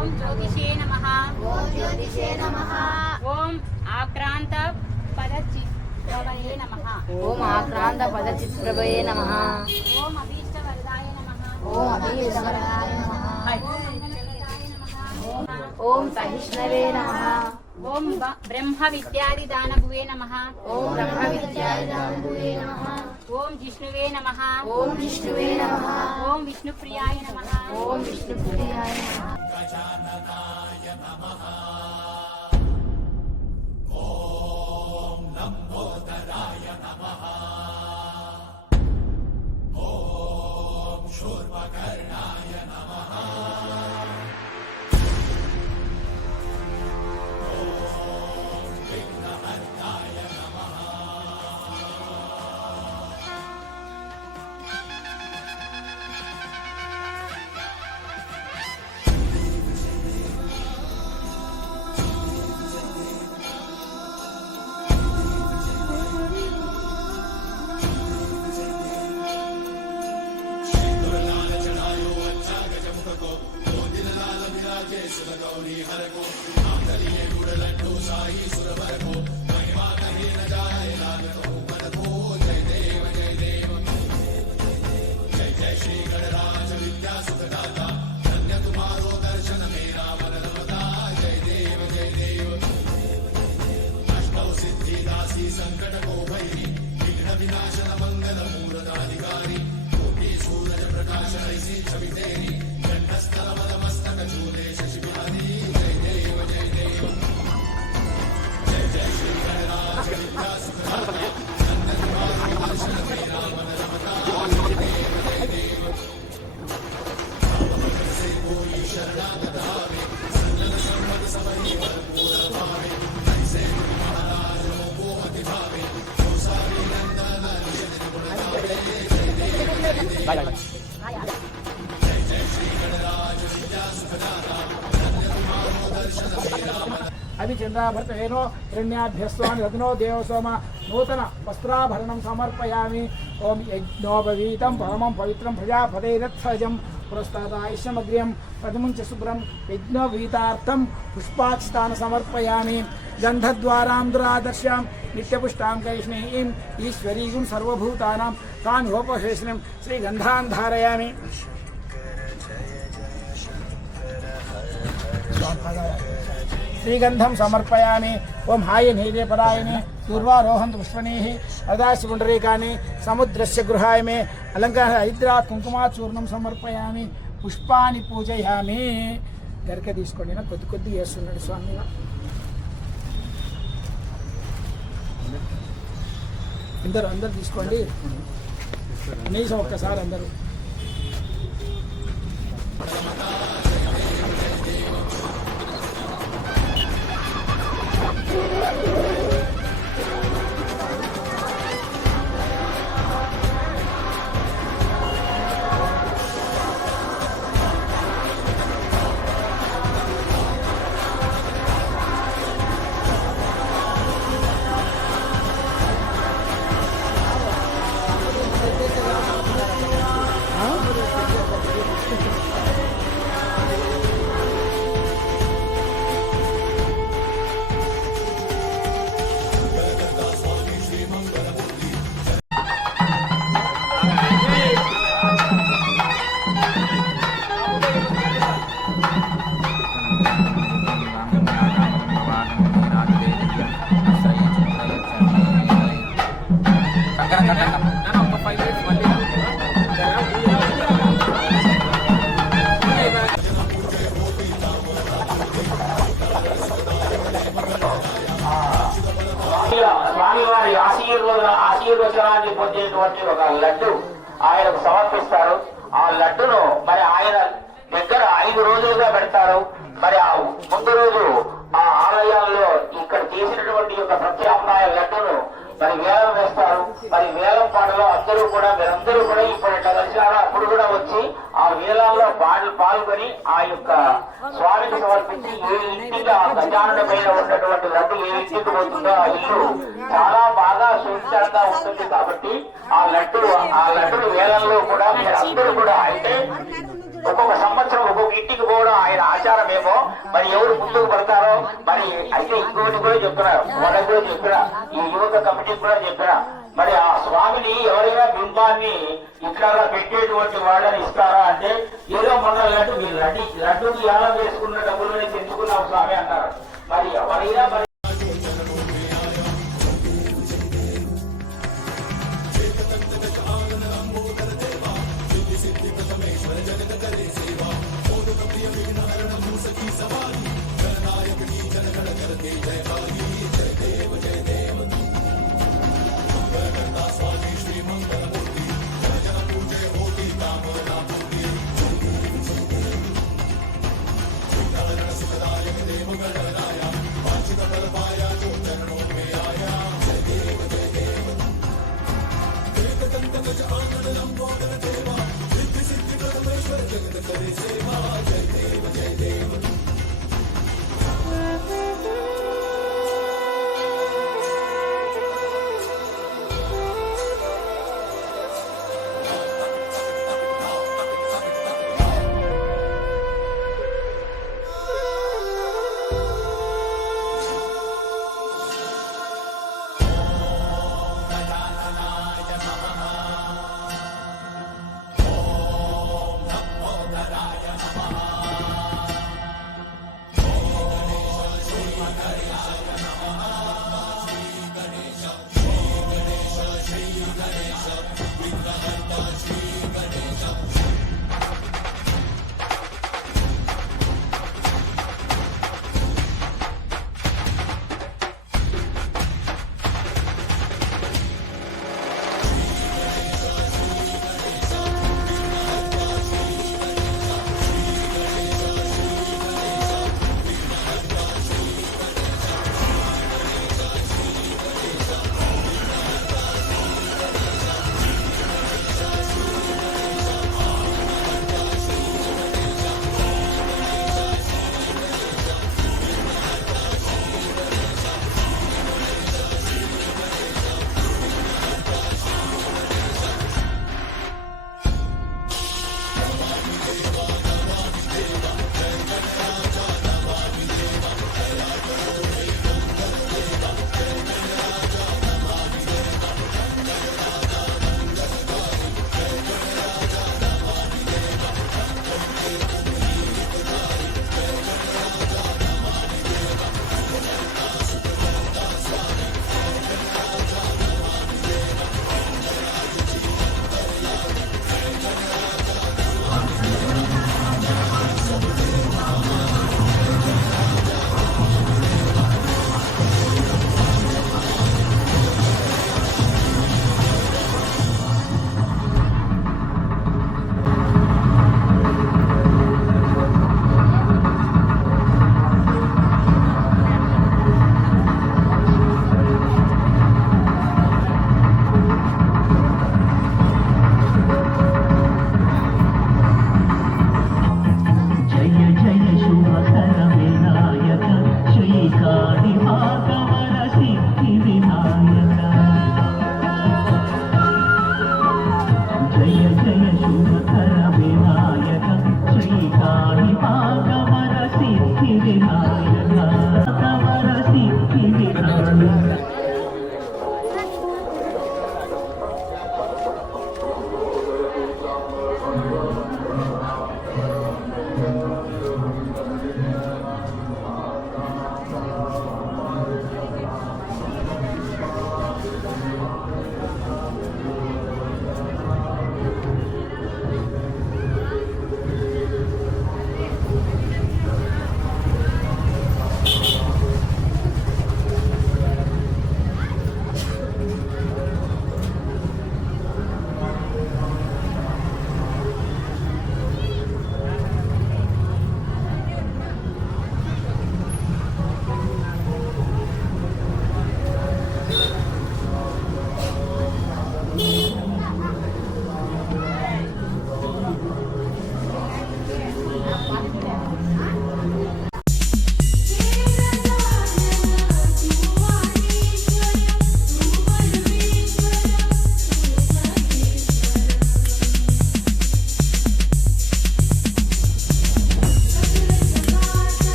ఓం జ్యోతిషే నమః. ఓం జ్యోతిషే నమః. ఓం ఆక్రాంత పదచిత్రవయే నమః. ఓం ఆక్రాంత పదచిత్రవయే నమః. ఓం అభీష్టవరదాయ నమః. ఓం అభీష్టవరదాయ నమః. ఓం మంగళప్రదాయ నమః. ఓం సహిష్ణవే నమః. ఓం బ్రహ్మ విద్యాది దానభువే నమః. ఓం బ్రహ్మ విద్యాయ దానభువే నమః. ఓం జిష్ణువే నమః. ఓం విష్ణువే నమః. ఓం విష్ణుప్రియాయ నమః. ఓం విష్ణుప్రియాయ నమః. అభిచంద్రాభర్తేనో హిరణ్యాభ్యస్వామి రత్నో దేవసోమ నూతన వస్త్రాభరణం సమర్పయామి. ఓం యజ్ఞోపవీతం పరమం పవిత్రం ప్రజాపతైరత్సజం పురస్తాదాయుష్యమగ్ర్యం ప్రథమం చ శుభ్రం యజ్ఞోపవీతార్థం పుష్పాక్షతాన్ సమర్పయామి. గంధద్వారాంధ్రాదర్శ్యాం నిత్యపుష్టాం కరిష్ణీం ఈశ్వరీం సర్వభూతానాం కామిహోపశేషణం శ్రీగంధాన్ ధారయామి. శ్రీగంధం సమర్పయామి. ఓం హాయ నీరే పరాయణే పూర్వారోహంతు పుష్పణీః అదాసి పుండరీకాని సముద్రస్య గృహాయ మే అలంకార హైద్రా కుంకుమాచూర్ణం సమర్పయామి. పుష్పాన్ని పూజయామి. గరిక తీసుకోండి, కొద్ది కొద్ది వేస్తున్నాడు స్వామిగా. అందరూ తీసుకోండి కనీసం ఒక్కసారి అందరూ. స్వామివారి ఆశీర్వచనాన్ని పొందేటువంటి ఒక లడ్డు ఆయనకు సమర్పిస్తారు. ఆ లడ్డును మరి ఆయన దగ్గర 5 రోజులుగా పెడతారు. మరి ఆ ముందు రోజు ఆ ఆలయాల్లో ఇక్కడ చేసినటువంటి యొక్క ప్రత్యామ్నాయ లడ్డును మరి వేలం వేస్తారు. మరి వేలం పాటలో మీరందరూ కూడా ఇప్పుడు ఎట్లా కలిసినారో అప్పుడు కూడా వచ్చి ఆ వేలాల్లో పాల్గొని ఆ యొక్క స్వామికి సమర్పించి ఏ ఇంటికి ఆ గజానుడి పైన ఉన్నటువంటి లడ్డు ఏ ఇంటికి పోతుందో ఆ ఇల్లు చాలా బాగా సురక్షితంగా ఉంటుంది. కాబట్టి ఆ లడ్డు వేలంలో కూడా మీరందరూ కూడా అయితే ఒక్కొక్క సంవత్సరం ఒక్కొక్క ఇంటికి పోవడం ఆయన ఆచారమేమో. మరి ఎవరు ముందుకు పడతారో మరి. అయితే ఇంకోటి కూడా చెప్తున్నారు, వాళ్ళకి కూడా చెప్పినా, ఈ యువత కమిటీకి కూడా చెప్పినా, మరి ఆ స్వామిని ఎవరైనా బింబాన్ని ఇట్లాగా పెట్టేటువంటి వాళ్ళని ఇస్తారా అంటే, ఏదో మొన్న లడ్డు మీరు లడ్డుకి యాలం వేసుకున్న డబ్బులని తెచ్చుకున్నాం స్వామి అన్నారు. మరి ఎవరైనా మరి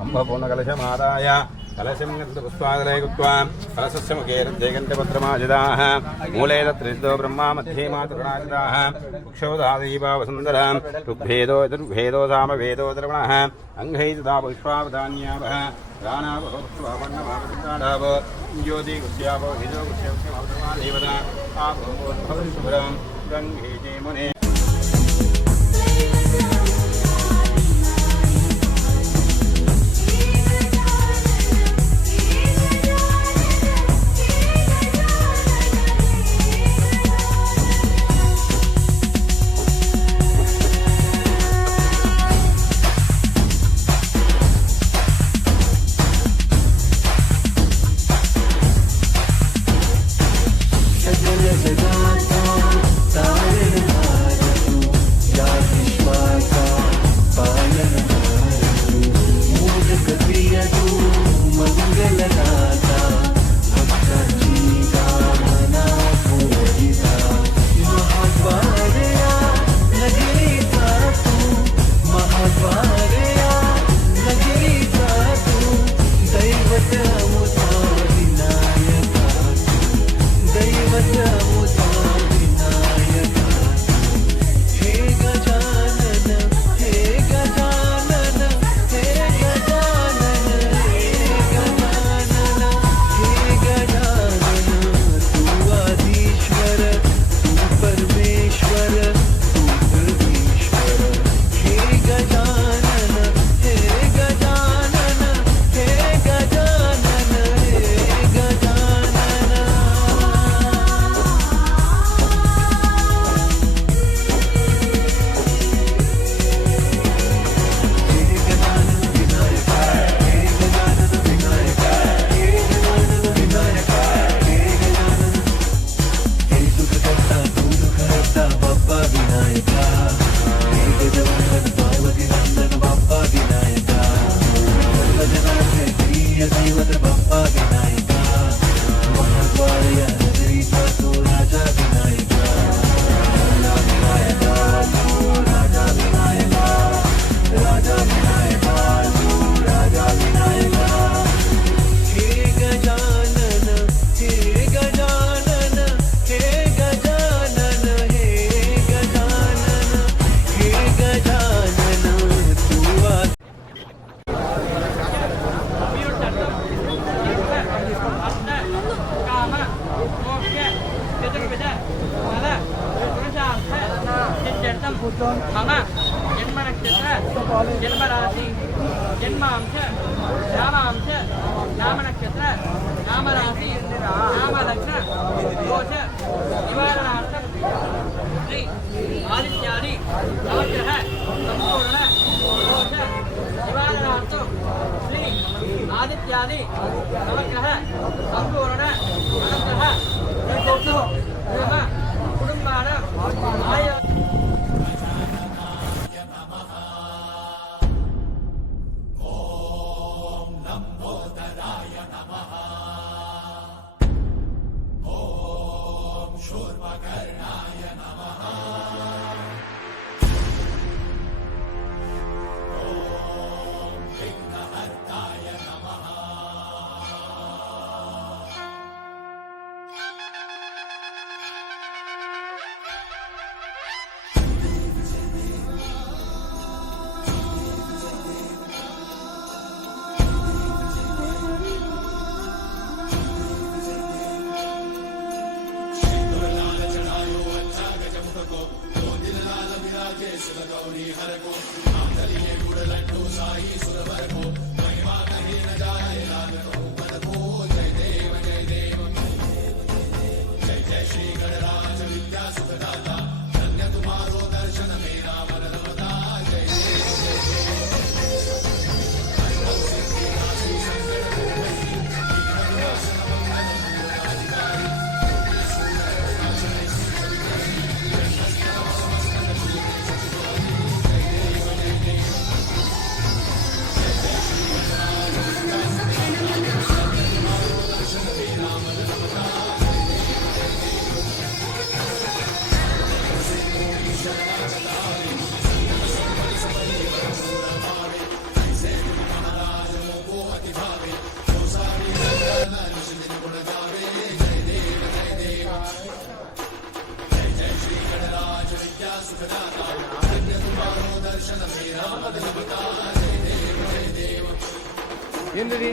అంబపూర్ణకలశమాదాయ కలశం పుష్పాదలయ కృత్వా కలశస్య ముఖే రజ్జయగంటపత్రమాజిదాః మూలే తత్రిదో బ్రహ్మా మధ్యే మాతృణాజిదాః కుక్షోదాదీపా వసుందరాం ఋగ్భేదో యజుర్వేదో సామవేదో ద్రవణః అంగై తదా పుష్పావధాన్యావః ప్రాణావః జ్యోతి గుస్యావో హిజో గుస్యావదేవతా ఆపో భవతుభ్రం గంగే జయమునే మమ జన్మ నక్షత్ర జన్మ రాశి జన్మాంశ నామాంశ నామ నక్షత్ర నామ రాశి నామ లగ్న దోష నివారణార్థం శ్రీ ఆదిత్యాది నవగ్రహ సంపూర్ణ దోష నివారణార్థం శ్రీ ఆదిత్యాది నవగ్రహ సంపూర్ణ అనుగ్రహ గృహ కుటుంబాన ఆయా ఏంటిది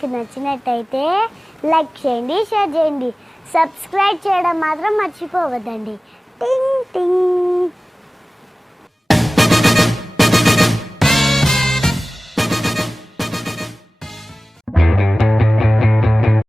మీకు నచ్చినట్టయితే లైక్ చేయండి, షేర్ చేయండి, సబ్స్క్రైబ్ చేయడం మాత్రం మర్చిపోవద్దండి. టింగ్ టింగ్.